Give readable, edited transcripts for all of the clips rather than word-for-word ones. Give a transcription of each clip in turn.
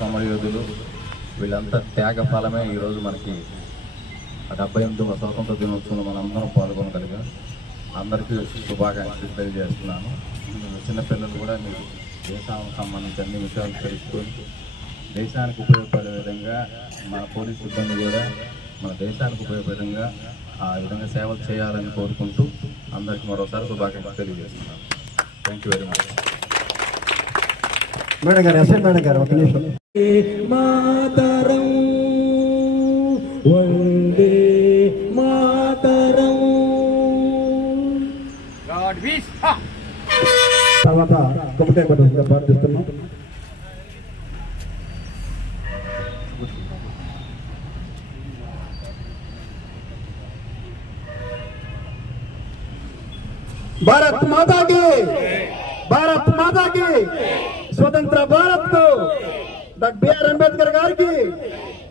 సమరయోధులు వీళ్ళంతా త్యాగ ఫలమే ఈరోజు మనకి 78వ స్వాతంత్ర దినోత్సవంలో మనందరం పాల్గొనగలిగాం. అందరికీ శుభాకాంక్షలు తెలియజేస్తున్నాను. చిన్నపిల్లలు కూడా మీరు దేశానికి సంబంధించిన అన్ని విషయాలు తెలుసుకొని దేశానికి ఉపయోగపడే విధంగా మన పోలీసు సిబ్బంది కూడా మన దేశానికి ఉపయోగపడే విధంగా ఆ విధంగా సేవలు చేయాలని కోరుకుంటూ అందరికీ మరోసారి శుభాకాంక్షలు తెలియజేస్తున్నాను. Thank you very much. Madam గారు, ఎస్ఐ మేడం గారు, ఒక నిమిషం. మాతరం వందే మాతరం. తర్వాత కొబ్బరికాయ కొట్టవలసిందిగా ప్రార్థిస్తున్నాం. భారత్ మాతా కి, భారత్ మాతా కి, స్వతంత్ర భారత్ కు, డాక్టర్ బిఆర్ అంబేద్కర్ గారికి,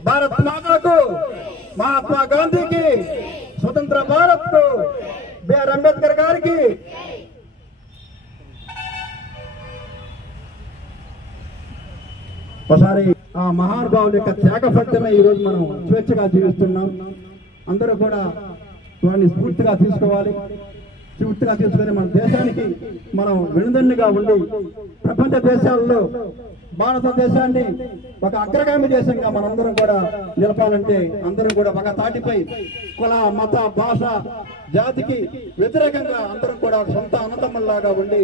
భారత్ మాతాకు, మహాత్మా గాంధీకి, స్వతంత్ర భారత్ కు, బిఆర్ అంబేద్కర్ గారికి. ఒకసారి ఆ మహానుభావుల యొక్క త్యాగ ఫలితమే ఈ రోజు మనం స్వేచ్ఛగా జీవిస్తున్నాం. అందరూ కూడా వారిని స్ఫూర్తిగా తీసుకోవాలి. స్ఫూర్తిగా తీసుకుని మన దేశానికి మనం వెనుదన్నుగా ఉండి ప్రపంచ దేశాల్లో భారతదేశాన్ని ఒక అగ్రగామి దేశంగా మనందరం కూడా నిలపాలంటే అందరం కూడా ఒక తాటిపై కుల, మత, భాష, జాతికి వ్యతిరేకంగా అందరం కూడా ఒక సొంత అన్నదమ్ముల్లాగా ఉండి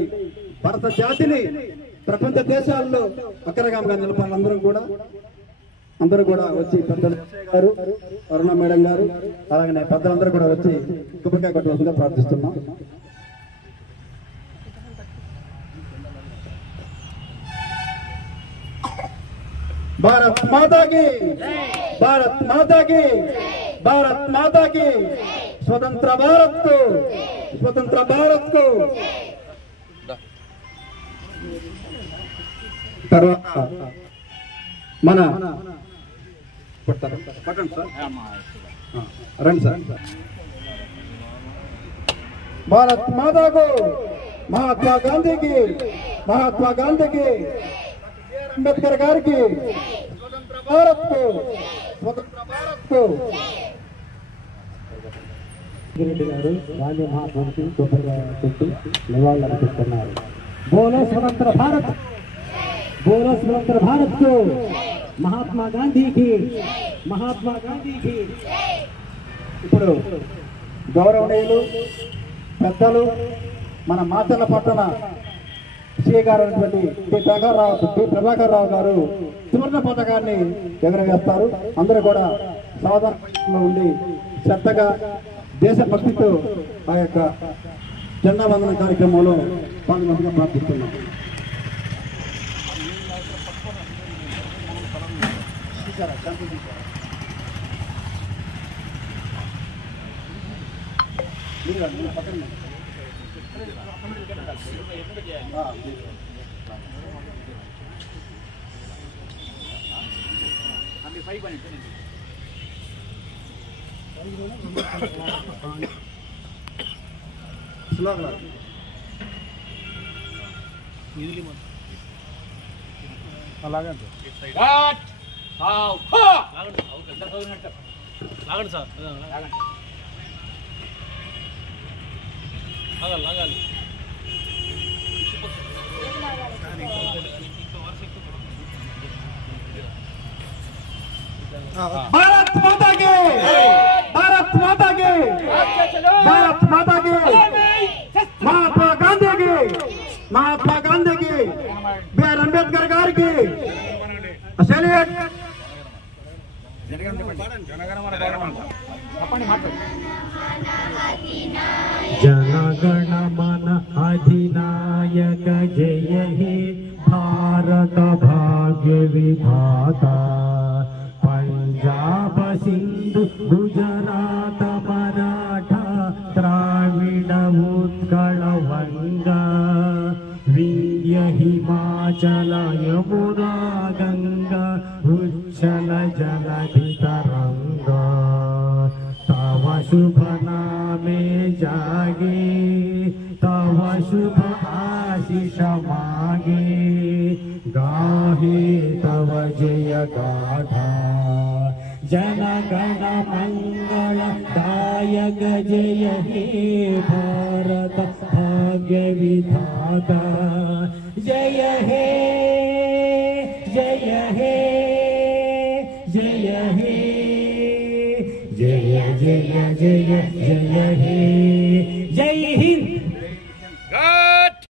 భారత జాతిని ప్రపంచ దేశాల్లో అగ్రగామిగా నిలపాలి. అందరూ కూడా వచ్చి పెద్దలు గారు, అరుణ మేడం గారు, అలాగే పెద్దలందరూ కూడా వచ్చి కొబ్బరికాయ కొట్టవలసిందిగా ప్రార్థిస్తున్నాం. భారత్ మాతాకి, భారత్ మాతాకి, భారత్ మాతాకి, స్వతంత్ర భారత్ కు, స్వతంత్ర భారత్ కు. తర్వాత మన రండి సార్. భారత్ మాతాకు, మహాత్మా గాంధీకి, మహాత్మా గాంధీకి, అంబేద్కర్ గారికి, స్వతంత్ర భారత్ కు, స్వతంత్ర భారత్ కు. రెడ్డి గారు గాంధీ మహాత్మాకి కొబ్బరికాయ పెట్టి నివాళులు అర్పిస్తున్నారు. బోలో స్వతంత్ర భారత్, బోలో స్వతంత్ర భారత్ కు, మహాత్మా గాంధీకి, మహాత్మా గాంధీకి. ఇప్పుడు గౌరవనీయులు పెద్దలు మన మాచర్ల పట్టణ సిఐ గారు అయినటువంటి టి ప్రభాకర్ రావు గారు సువర్ణ పథకాన్ని ఎగరవేస్తారు. అందరూ కూడా సాధారణ ఉండి శ్రద్ధగా దేశభక్తితో ఆ యొక్క జెండా వందన కార్యక్రమంలో పాల్గొనగా ప్రార్థిస్తున్నాం. అలాగే లాగండి సార్, లాగాలి. భారత్ మాతా కి, భారత్ మాతా కి, భారత్ మాతా కి, మహాత్మా గాంధీకి, మహాత్మా గాంధీకి, బిఆర్ అంబేద్కర్ గారికి సెల్యూట్. जनगण मन अधिनायक जय हे भारत भाग्य विधाता पंजाब सिंधु गुजरात मराठा द्राविड उत्कल वंगा विंध्य हिमाचल यमुना गंगा उच्चल जलधि तरंगा तव शुभ नामे जागे तव शुभ आशीष मागे गाहे तव जय गाथा जन गण मंगल दायक जय हे भारत भाग्य विधाता जय हे जय हे जय हे जय जय जय जय हे।